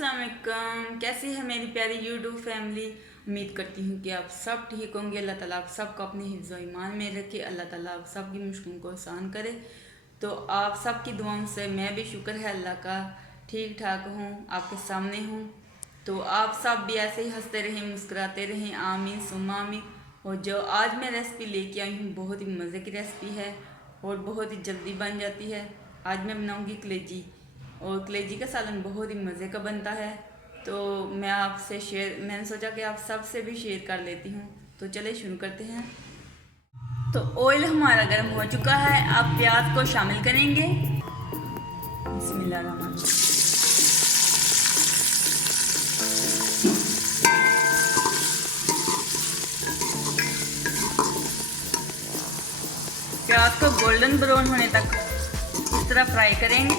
अस्सलाम वालेकुम। कैसी है मेरी प्यारी यूट्यूब फैमिली। उम्मीद करती हूँ कि आप सब ठीक होंगे। अल्लाह ताला आप सबको अपने हिफ्ज़ व ईमान में रखे। अल्लाह ताला आप सबकी मुश्किलों को आसान करे। तो आप सबकी दुआओं से मैं भी शुक्र है अल्लाह का ठीक ठाक हूँ, आपके सामने हूँ। तो आप सब भी ऐसे ही हंसते रहें, मुस्कुराते रहें। आमीन सुम्मा आमीन। और जो आज मैं रेसिपी लेके आई हूँ बहुत ही मज़े की रेसिपी है और बहुत ही जल्दी बन जाती है। आज मैं बनाऊँगी कलेजी, और कलेजी का सालन बहुत ही मज़े का बनता है। तो मैंने सोचा कि आप सबसे भी शेयर कर लेती हूँ। तो चले शुरू करते हैं। तो ऑयल हमारा गर्म हो चुका है, आप प्याज को शामिल करेंगे। बिस्मिल्लाहिर्रहमानिर्रहीम। प्याज को गोल्डन ब्राउन होने तक इस तरह फ्राई करेंगे।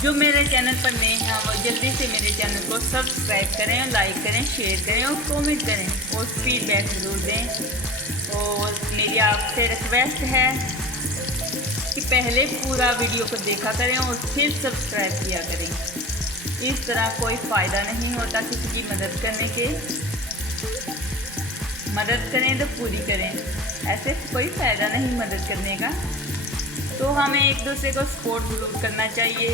जो मेरे चैनल पर नए हैं वो जल्दी से मेरे चैनल को सब्सक्राइब करें, लाइक करें, शेयर करें और कमेंट करें और फीडबैक ज़रूर दें। और मेरी आपसे रिक्वेस्ट है कि पहले पूरा वीडियो को देखा करें और फिर सब्सक्राइब किया करें। इस तरह कोई फ़ायदा नहीं होता किसी की मदद करने के। मदद करें तो पूरी करें, ऐसे कोई फ़ायदा नहीं मदद करने का। तो हमें एक दूसरे को सपोर्ट ज़रूर करना चाहिए।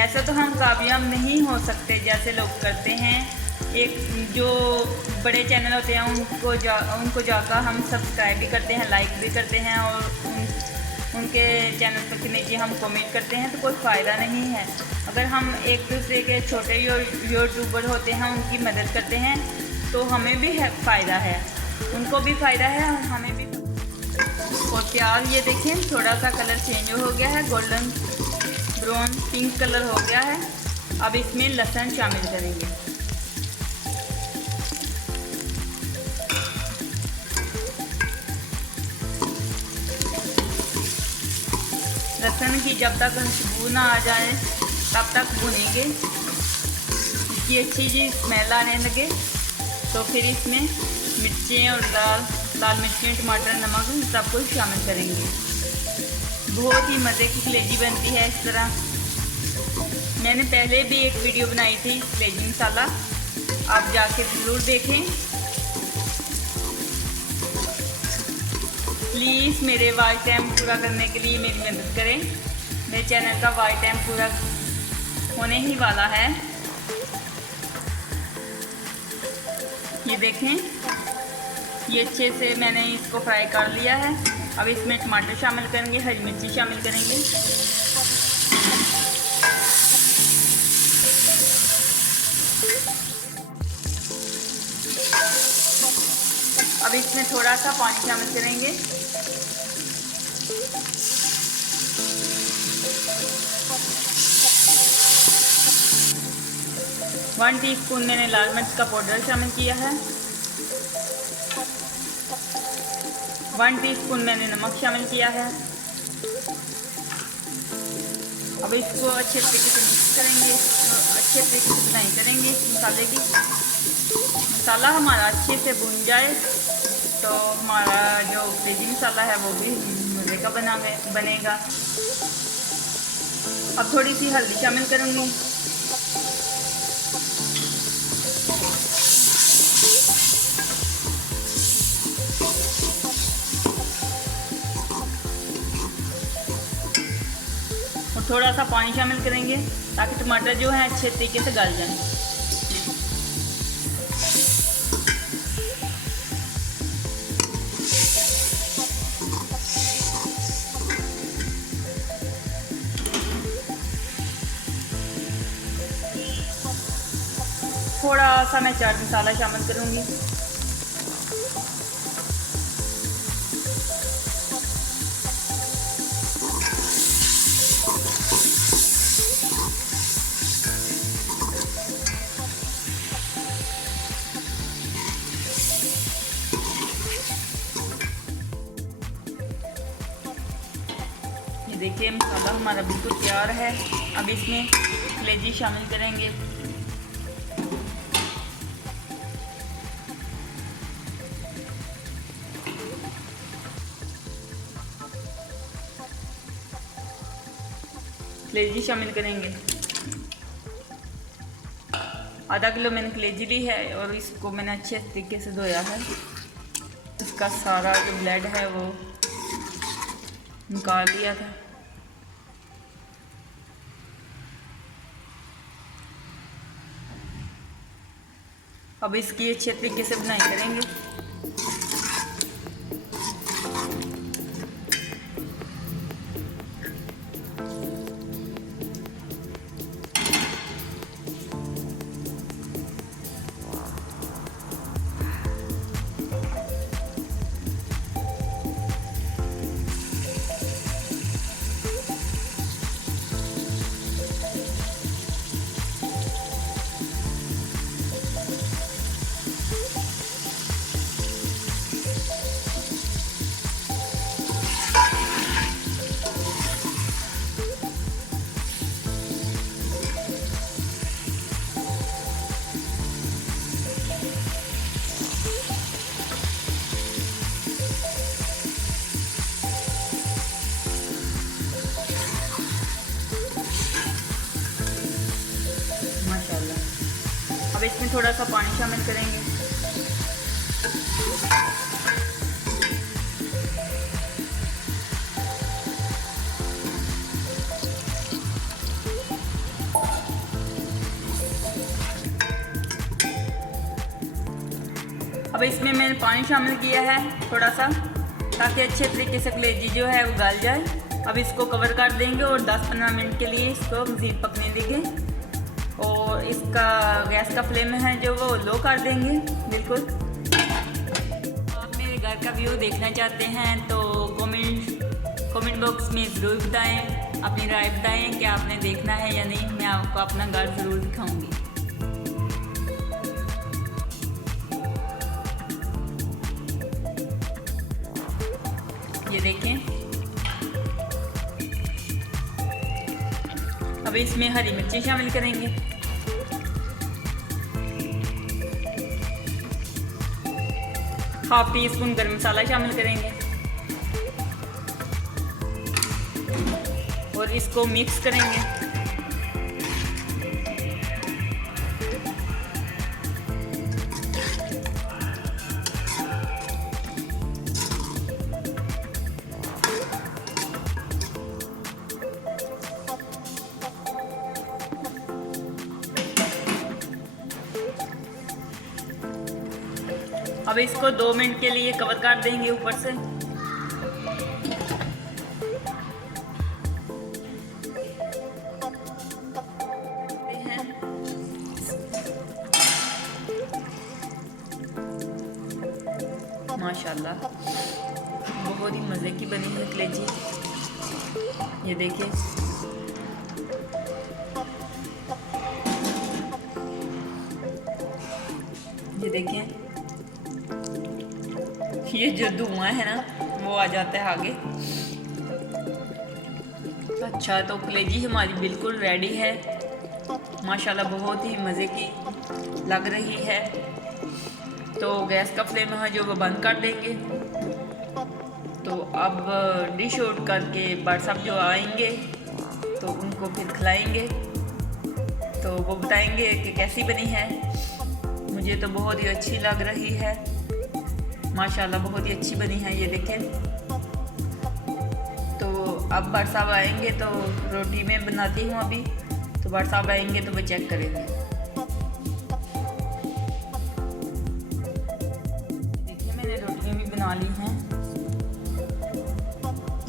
ऐसा तो हम कामयाब नहीं हो सकते जैसे लोग करते हैं। एक जो बड़े चैनल होते हैं उनको जाकर हम सब्सक्राइब भी करते हैं, लाइक भी करते हैं और उनके चैनल पर के नीचे हम कमेंट करते हैं, तो कोई फ़ायदा नहीं है। अगर हम एक दूसरे के छोटे यूट्यूबर होते हैं उनकी मदद करते हैं तो हमें भी फ़ायदा है, उनको भी फ़ायदा है और हमें भी। और प्याज ये देखें थोड़ा सा कलर चेंज हो गया है, गोल्डन ब्राउन पिंक कलर हो गया है। अब इसमें लहसुन शामिल करेंगे। लहसुन की जब तक खुशबू ना आ जाए तब तक भुनेंगे। इसकी अच्छी जी स्मेल आने लगे तो फिर इसमें मिर्चें और लाल मिर्चें, टमाटर, नमक सब कुछ शामिल करेंगे। बहुत ही मज़े की कलेजी बनती है इस तरह। मैंने पहले भी एक वीडियो बनाई थी कलेजी मसाला, आप जाके ज़रूर देखें। प्लीज़ मेरे वॉच टाइम पूरा करने के लिए मेरी मदद करें। मेरे चैनल का वॉच टाइम पूरा होने ही वाला है। ये देखें, ये अच्छे से मैंने इसको फ्राई कर लिया है। अब इसमें टमाटर शामिल करेंगे, हरी मिर्ची शामिल करेंगे। अब इसमें थोड़ा सा पानी शामिल करेंगे। वन टीस्पून मैंने लाल मिर्च का पाउडर शामिल किया है। 1 टीस्पून मैंने नमक शामिल किया है। अब इसको अच्छे तरीके से मिक्स करेंगे, अच्छे तरीके से बुनाई करेंगे इस मसाले की। मसाला हमारा अच्छे से भुन जाए तो हमारा जो कलेजी मसाला है वो भी मज़े का बनेगा। अब थोड़ी सी हल्दी शामिल करूँगी। और थोड़ा सा पानी शामिल करेंगे ताकि टमाटर जो है अच्छे तरीके से गल जाए। थोड़ा सा मैं चाट मसाला शामिल करूँगी। ये देखिए मसाला हमारा बिल्कुल तैयार है। अब इसमें कलेजी शामिल करेंगे। कलेजी शामिल करेंगे। आधा किलो मैंने कलेजी ली है और इसको मैंने अच्छे तरीके से धोया है। इसका सारा जो ब्लड है वो निकाल लिया था। अब इसकी अच्छे तरीके से बुनाई करेंगे। अब इसमें थोड़ा सा पानी शामिल करेंगे। अब इसमें मैंने पानी शामिल किया है थोड़ा सा, ताकि अच्छे तरीके से कलेजी जो है वो गल जाए। अब इसको कवर कर देंगे और 10-15 मिनट के लिए इसको मज़ीद पकने देंगे। और इसका गैस का फ्लेम है जो वो लो कर देंगे बिल्कुल। आप मेरे घर का व्यू देखना चाहते हैं तो कमेंट बॉक्स में ज़रूर बताएं, अपनी राय बताएं कि आपने देखना है या नहीं। मैं आपको अपना घर ज़रूर दिखाऊंगी। ये देखें। अब इसमें हरी मिर्ची शामिल करेंगे। हाफ टी स्पून गरम मसाला शामिल करेंगे और इसको मिक्स करेंगे। अब इसको 2 मिनट के लिए कवर कर देंगे ऊपर से। माशाल्लाह बहुत ही मज़े की बनी है कलेजी। ये देखिए, ये देखें, ये जो धुआं है ना वो आ जाता है आगे। अच्छा, तो कलेजी हमारी बिल्कुल रेडी है। माशाल्लाह बहुत ही मज़े की लग रही है। तो गैस का फ्लेम है जो वो बंद कर देंगे। तो अब डिश आउट करके बड़ साहब जो आएंगे तो उनको फिर खिलाएंगे, तो वो बताएंगे कि कैसी बनी है। मुझे तो बहुत ही अच्छी लग रही है। माशाल्लाह बहुत ही अच्छी बनी है। ये देखें। तो अब बड़ साहब आएंगे तो रोटी में बनाती हूँ अभी, तो बड़ साहब आएंगे तो वो चेक करेंगे। देखिए, मैंने रोटियाँ भी बना ली हैं,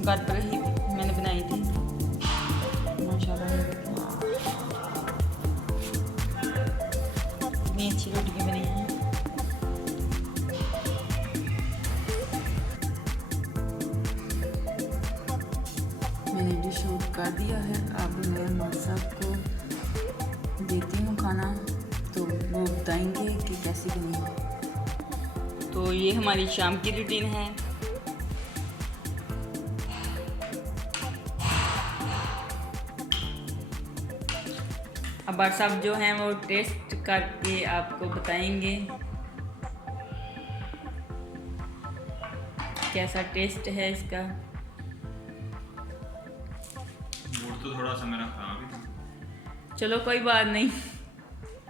घर पर ही मैंने बनाई थी। माशाल्लाह इतनी अच्छी रोटियाँ बनी हैं। मैंने डिश आउट कर दिया है। अब मैं माँ साहब को देती हूँ खाना, तो वो बताएंगे कि कैसी बनी है। तो ये हमारी शाम की रूटीन है। अब बड़ साहब जो हैं वो टेस्ट करके आपको बताएंगे कैसा टेस्ट है इसका। गोश्त तो थोड़ा सा मेरा खराब ही था। चलो कोई बात नहीं।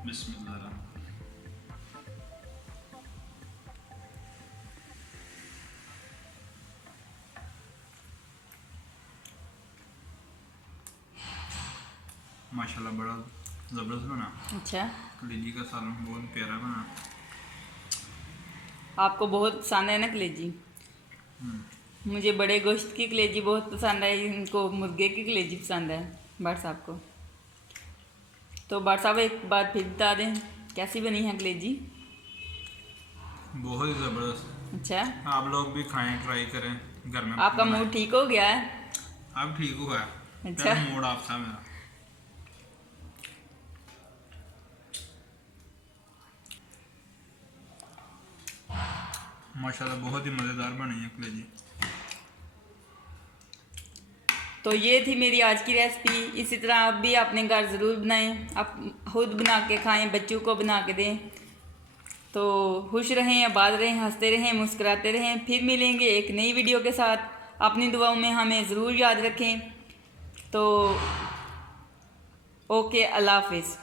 बिस्मिल्लाह। माशाल्लाह बड़ा ज़बरदस्त बना। अच्छा, कलेजी का सालन बहुत प्यारा बना। आपको बहुत पसंद है ना कलेजी? मुझे बड़े गोश्त की कलेजी बहुत पसंद है, इनको मुर्गे की कलेजी पसंद है भट्ट साहब को। तो भट्ट साहब एक बात फिर बता दें, कैसी बनी है कलेजी? बहुत ही ज़बरदस्त। अच्छा, आप लोग भी खाएं, ट्राई करें घर में। आपका मूड ठीक हो गया है? अब ठीक हुआ है। अच्छा। मूड आप था मेरा। माशाल्लाह बहुत ही मज़ेदार बनी है कलेजी। तो ये थी मेरी आज की रेसिपी। इसी तरह आप भी अपने घर ज़रूर बनाएं, आप खुद बना के खाएं, बच्चों को बना के दें। तो खुश रहें, आबाद रहें, हंसते रहें, मुस्कुराते रहें। फिर मिलेंगे एक नई वीडियो के साथ। अपनी दुआओं में हमें ज़रूर याद रखें। तो ओके, अल्लाह हाफिज़।